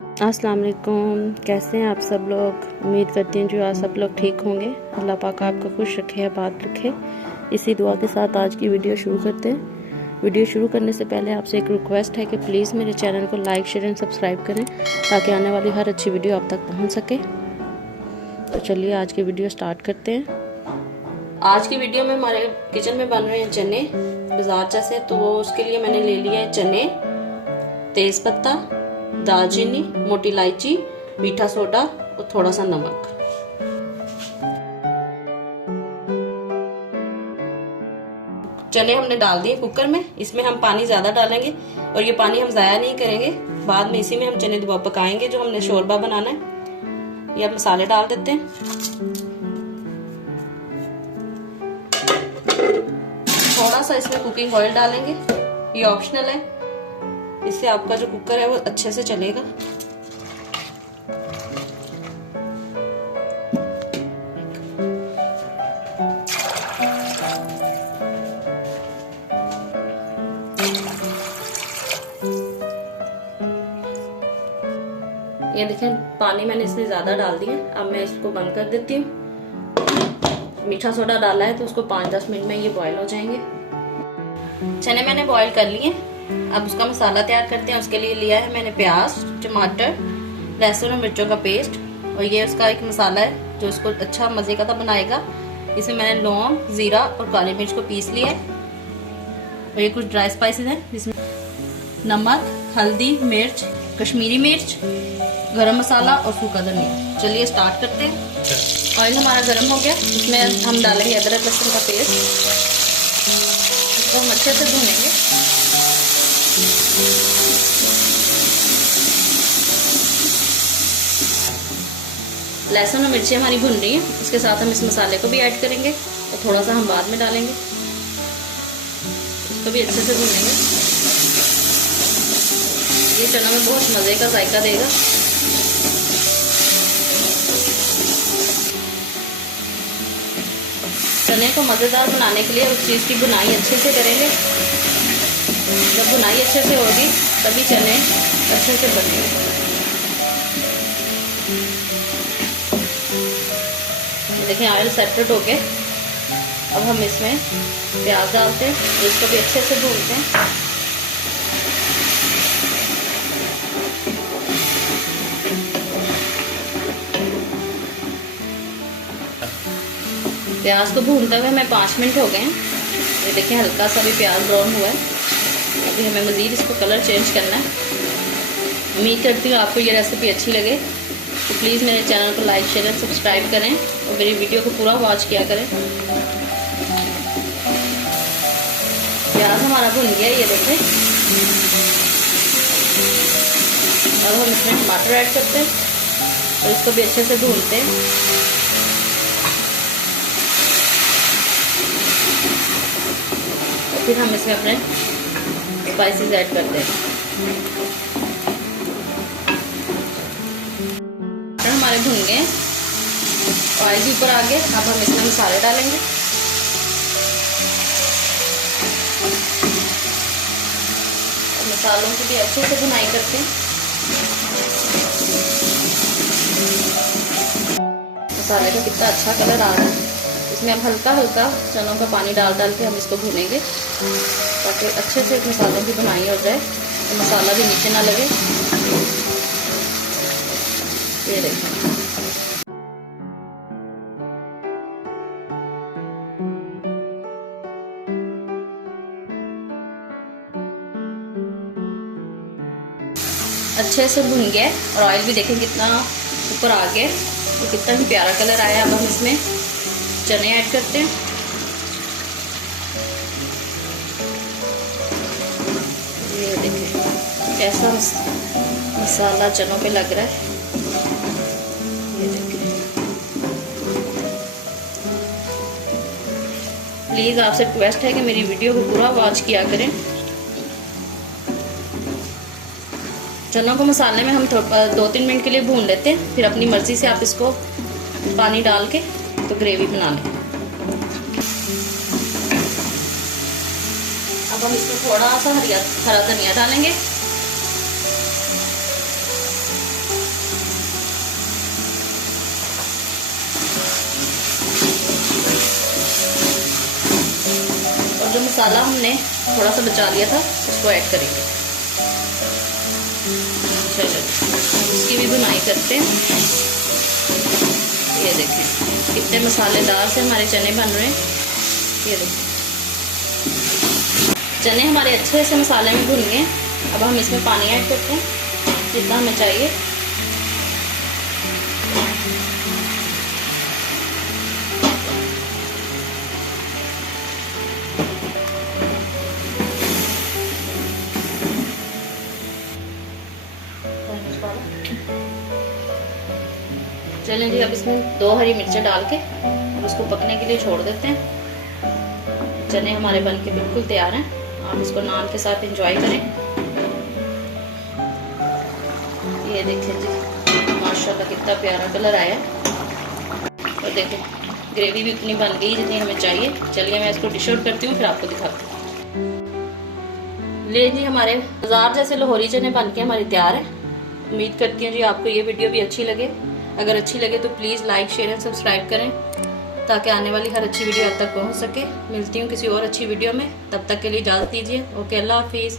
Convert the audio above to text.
अस्सलाम वालेकुम। कैसे हैं आप सब लोग? उम्मीद करती हैं जो आज सब लोग ठीक होंगे। अल्लाह पाक आपको खुश रखे, आबाद रखे। इसी दुआ के साथ आज की वीडियो शुरू करते हैं। वीडियो शुरू करने से पहले आपसे एक रिक्वेस्ट है कि प्लीज़ मेरे चैनल को लाइक, शेयर एंड सब्सक्राइब करें ताकि आने वाली हर अच्छी वीडियो आप तक पहुँच सके। तो चलिए आज की वीडियो स्टार्ट करते हैं। आज की वीडियो में हमारे किचन में बन रहे हैं चने बाजार जैसे। तो उसके लिए मैंने ले लिया है चने, तेज़ पत्ता, दालचीनी, मोटी इलायची, मीठा सोडा और थोड़ा सा नमक। चने हमने डाल दिए कुकर में। इसमें हम पानी ज्यादा डालेंगे और ये पानी हम जाया नहीं करेंगे। बाद में इसी में हम चने दोबारा पकाएंगे जो हमने शोरबा बनाना है। ये अब मसाले डाल देते हैं। थोड़ा सा इसमें कुकिंग ऑयल डालेंगे, ये ऑप्शनल है। इससे आपका जो कुकर है वो अच्छे से चलेगा। ये देखें पानी मैंने इसमें ज्यादा डाल दिया। अब मैं इसको बंद कर देती हूँ। मीठा सोडा डाला है तो उसको 5-10 मिनट में ये बॉईल हो जाएंगे। चने मैंने बॉईल कर लिए। अब उसका मसाला तैयार करते हैं। उसके लिए लिया है मैंने प्याज, टमाटर, लहसुन और मिर्चों का पेस्ट। और ये उसका एक मसाला है जो इसको अच्छा मजे का बनाएगा। इसमें मैंने लौंग, जीरा और काली मिर्च को पीस लिया है। और ये कुछ ड्राई स्पाइसेस हैं जिसमें नमक, हल्दी, मिर्च, कश्मीरी मिर्च, गरम मसाला और सूखा धनिया। चलिए स्टार्ट करते हैं। ऑयल हमारा गर्म हो गया। इसमें हम डालेंगे अदरक लहसुन का पेस्ट। इसको हम अच्छे से भूनेंगे। लहसुन और मिर्ची हमारी भुन रही है। इसके साथ हम इस मसाले को भी ऐड करेंगे और थोड़ा सा हम बाद में डालेंगे। इसको भी अच्छे से भूनेंगे। ये चना में बहुत मजे का जायका देगा। चने को मजेदार बनाने के लिए उस चीज की बुनाई अच्छे से करेंगे। जब बुनाई अच्छे से होगी तभी चने अच्छे से बनेंगे। देखें ऑयल सेपरेट हो गए। अब हम इसमें प्याज डालते हैं और इसको भी अच्छे से भूनते हैं। प्याज को भूनते हुए हमें 5 मिनट हो गए हैं। ये देखें हल्का सा भी प्याज ब्राउन हुआ है। अभी हमें मज़ीद इसको कलर चेंज करना है। उम्मीद करती हूँ आपको ये रेसिपी अच्छी लगे। तो प्लीज़ मेरे चैनल को लाइक, शेयर और सब्सक्राइब करें और मेरी वीडियो को पूरा वॉच किया करें। प्याज हमारा भुन गया, ये देखें। अब हम इसमें टमाटर ऐड करते हैं और इसको भी अच्छे से भूनते हैं। फिर हम इसमें अपने स्पाइसेस ऐड करते हैं। हमारे भुन गए, ऑयल भी ऊपर आ गए। अब हम इसमें मसाले डालेंगे। और मसालों की भी अच्छे से भुनाई करते हैं। मसाले का कितना अच्छा कलर आ रहा है। इसमें अब हल्का हल्का चनों का पानी डाल के हम इसको भूनेंगे ताकि अच्छे से मसालों की भुनाई हो जाए तो मसाला भी नीचे ना लगे। ये देखिए अच्छे से भुन गया और ऑयल भी देखें कितना ऊपर आ गया। तो कितना ही प्यारा कलर आया। अब हम इसमें चने ऐड करते हैं। ये देखें कैसा मसाला चनों पे लग रहा है। ये देखें। प्लीज़ आपसे रिक्वेस्ट है कि मेरी वीडियो को पूरा वॉच किया करें। चनों को मसाले में हम 2-3 मिनट के लिए भून लेते हैं। फिर अपनी मर्जी से आप इसको पानी डाल के तो ग्रेवी बना लें। अब हम इसमें थोड़ा सा हरा धनिया डालेंगे। मसाला हमने थोड़ा सा बचा लिया था, उसको ऐड करेंगे। चलो हम इसकी भी बुनाई करते हैं। ये देखें कितने मसालेदार से हमारे चने बन रहे हैं। ये देखें चने हमारे अच्छे से मसाले में भुन गए। अब हम इसमें पानी ऐड करते हैं जितना हमें चाहिए। चलें जी, अब इसमें 2 हरी मिर्चें डाल के और उसको पकने के लिए छोड़ देते हैं। चने हमारे बन के बिल्कुल तैयार हैं। आप इसको नान के साथ एंजॉय करें। ये देखें जी, माशाल्लाह कितना प्यारा कलर आया है। और देखें ग्रेवी भी उतनी बन गई जितनी हमें चाहिए। चलिए मैं इसको डिश आउट करती हूँ, फिर आपको दिखाती हूँ। ले जी, हमारे बाजार जैसे लाहौरी चने बन के हमारे तैयार हैं। उम्मीद करती हूँ जी आपको ये वीडियो भी अच्छी लगे। अगर अच्छी लगे तो please like, share and subscribe करें ताकि आने वाली हर अच्छी वीडियो आप तक पहुँच सके। मिलती हूँ किसी और अच्छी वीडियो में, तब तक के लिए इजाज़त दीजिए। ओके, अल्लाह हाफिज़।